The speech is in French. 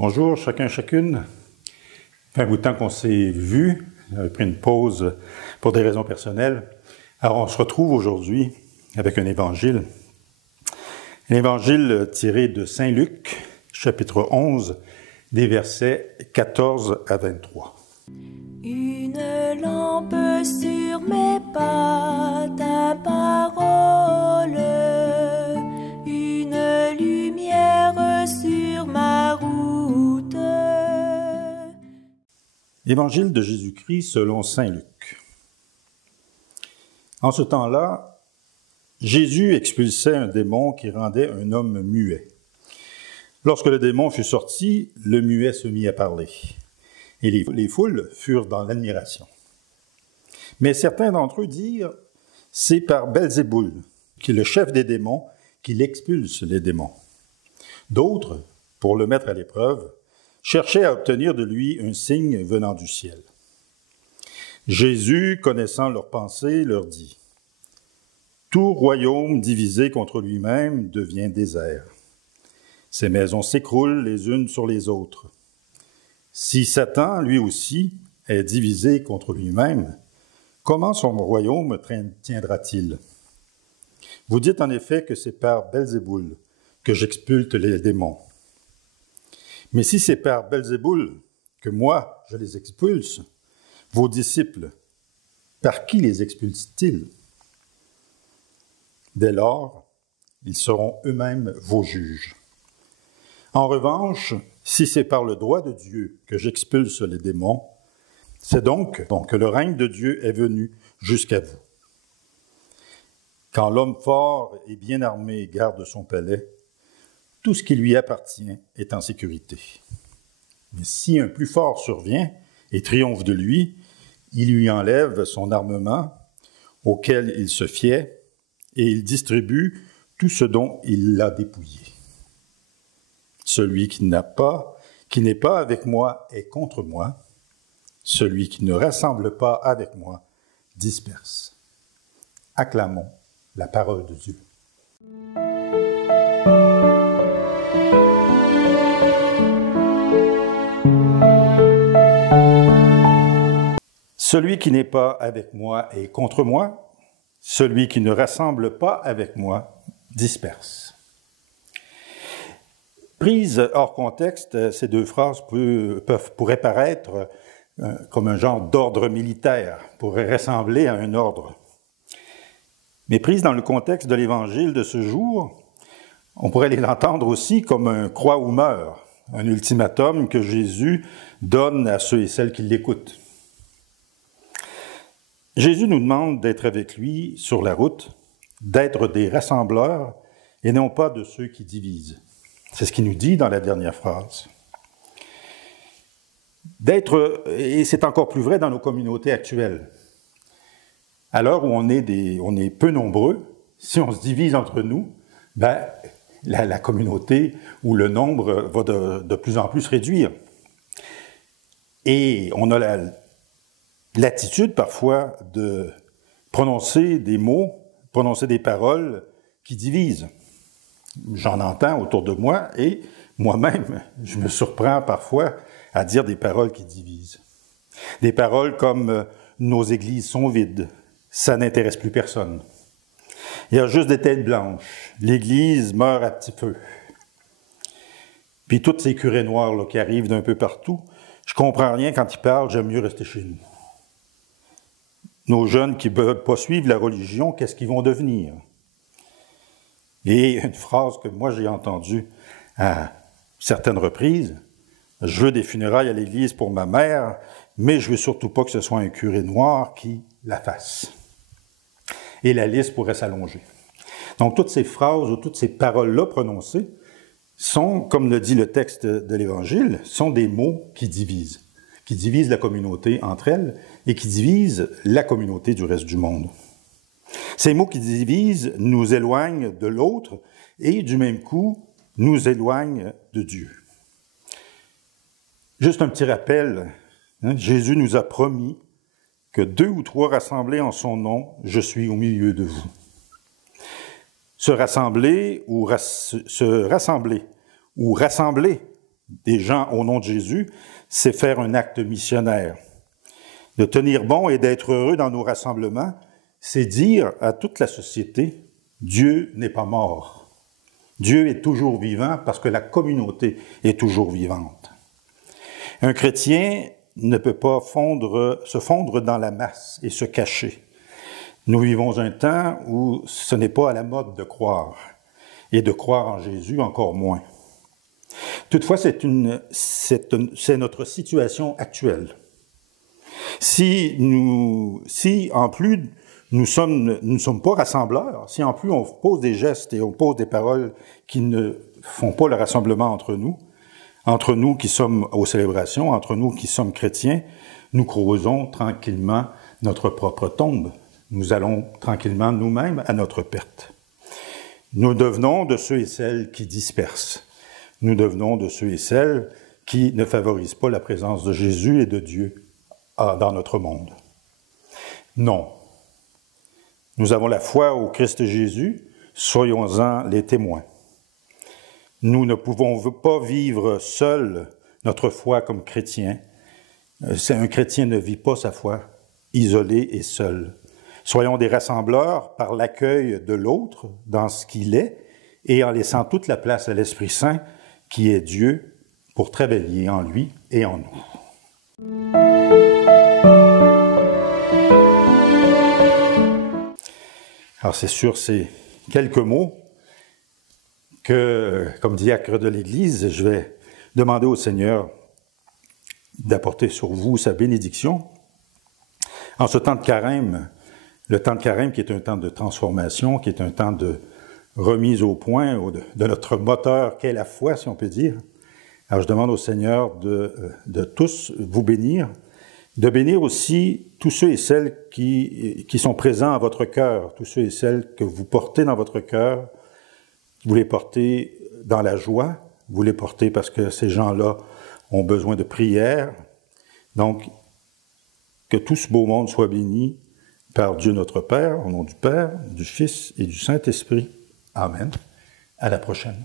Bonjour, chacun, chacune. Ça fait un bout de temps qu'on s'est vus. On a pris une pause pour des raisons personnelles. Alors, on se retrouve aujourd'hui avec un évangile. Un évangile tiré de Saint Luc, chapitre 11, des versets 14 à 23. Une lampe sur mes pas, ta parole, une lumière sur ma route. Évangile de Jésus-Christ selon Saint Luc. En ce temps-là, Jésus expulsait un démon qui rendait un homme muet. Lorsque le démon fut sorti, le muet se mit à parler, et les foules furent dans l'admiration. Mais certains d'entre eux dirent, « C'est par Belzéboul, qui est le chef des démons, qu'il expulse les démons. » D'autres, pour le mettre à l'épreuve, cherchaient à obtenir de lui un signe venant du ciel. Jésus, connaissant leurs pensées, leur dit, « Tout royaume divisé contre lui-même devient désert. Ses maisons s'écroulent les unes sur les autres. Si Satan, lui aussi, est divisé contre lui-même, comment son royaume tiendra-t-il? Vous dites en effet que c'est par Belzéboul que j'expulte les démons. Mais si c'est par Belzéboul que moi je les expulse, vos disciples, par qui les expulsent-ils? Dès lors, ils seront eux-mêmes vos juges. En revanche, si c'est par le droit de Dieu que j'expulse les démons, c'est donc que le règne de Dieu est venu jusqu'à vous. Quand l'homme fort et bien armé garde son palais, tout ce qui lui appartient est en sécurité. Mais si un plus fort survient et triomphe de lui, il lui enlève son armement auquel il se fiait et il distribue tout ce dont il l'a dépouillé. Celui qui n'est pas avec moi est contre moi. Celui qui ne rassemble pas avec moi disperse. Acclamons la parole de Dieu. Celui qui n'est pas avec moi est contre moi. Celui qui ne rassemble pas avec moi disperse. Prises hors contexte, ces deux phrases pourraient paraître comme un genre d'ordre militaire, pourraient ressembler à un ordre. Mais prises dans le contexte de l'Évangile de ce jour, on pourrait l'entendre aussi comme un crois ou meurt, un ultimatum que Jésus donne à ceux et celles qui l'écoutent. Jésus nous demande d'être avec lui sur la route, d'être des rassembleurs et non pas de ceux qui divisent. C'est ce qu'il nous dit dans la dernière phrase. Et c'est encore plus vrai dans nos communautés actuelles. À l'heure où on est peu nombreux, si on se divise entre nous, la communauté ou le nombre va de plus en plus se réduire. Et on a l'attitude parfois de prononcer des mots, prononcer des paroles qui divisent. J'en entends autour de moi et moi-même, je me surprends parfois à dire des paroles qui divisent. Des paroles comme « nos églises sont vides »,« ça n'intéresse plus personne ». Il y a juste des têtes blanches. L'Église meurt à petit feu. Puis toutes ces curés noirs là, qui arrivent d'un peu partout, je comprends rien quand ils parlent, j'aime mieux rester chez nous. Nos jeunes qui ne veulent pas suivre la religion, qu'est-ce qu'ils vont devenir? Et une phrase que moi j'ai entendue à certaines reprises, « Je veux des funérailles à l'église pour ma mère, mais je veux surtout pas que ce soit un curé noir qui la fasse. » Et la liste pourrait s'allonger. Donc toutes ces phrases ou toutes ces paroles-là prononcées sont, comme le dit le texte de l'Évangile, sont des mots qui divisent la communauté entre elles et qui divisent la communauté du reste du monde. Ces mots qui divisent nous éloignent de l'autre et du même coup nous éloignent de Dieu. Juste un petit rappel, Jésus nous a promis que 2 ou 3 rassemblés en son nom, je suis au milieu de vous. Se rassembler ou rassembler des gens au nom de Jésus, c'est faire un acte missionnaire. De tenir bon et d'être heureux dans nos rassemblements, c'est dire à toute la société, Dieu n'est pas mort. Dieu est toujours vivant parce que la communauté est toujours vivante. Un chrétien ne peut pas se fondre dans la masse et se cacher. Nous vivons un temps où ce n'est pas à la mode de croire, et de croire en Jésus encore moins. Toutefois, c'est notre situation actuelle. Si en plus nous ne sommes pas rassembleurs, si en plus on pose des gestes et on pose des paroles qui ne font pas le rassemblement entre nous qui sommes aux célébrations, entre nous qui sommes chrétiens, nous creusons tranquillement notre propre tombe. Nous allons tranquillement nous-mêmes à notre perte. Nous devenons de ceux et celles qui dispersent. Nous devenons de ceux et celles qui ne favorisent pas la présence de Jésus et de Dieu dans notre monde. Non. Nous avons la foi au Christ Jésus, soyons-en les témoins. Nous ne pouvons pas vivre seuls notre foi comme chrétiens. Un chrétien ne vit pas sa foi isolé et seul. Soyons des rassembleurs par l'accueil de l'autre dans ce qu'il est et en laissant toute la place à l'Esprit Saint qui est Dieu pour travailler en lui et en nous. Alors c'est sur ces quelques mots que, comme diacre de l'Église, je vais demander au Seigneur d'apporter sur vous sa bénédiction. En ce temps de carême, le temps de carême qui est un temps de transformation, qui est un temps de remise au point de notre moteur qu'est la foi, si on peut dire. Alors je demande au Seigneur de tous vous bénir, de bénir aussi tous ceux et celles qui sont présents à votre cœur, tous ceux et celles que vous portez dans votre cœur. Vous les portez dans la joie, vous les portez parce que ces gens-là ont besoin de prière. Donc, que tout ce beau monde soit béni par Dieu notre Père, au nom du Père, du Fils et du Saint-Esprit. Amen. À la prochaine.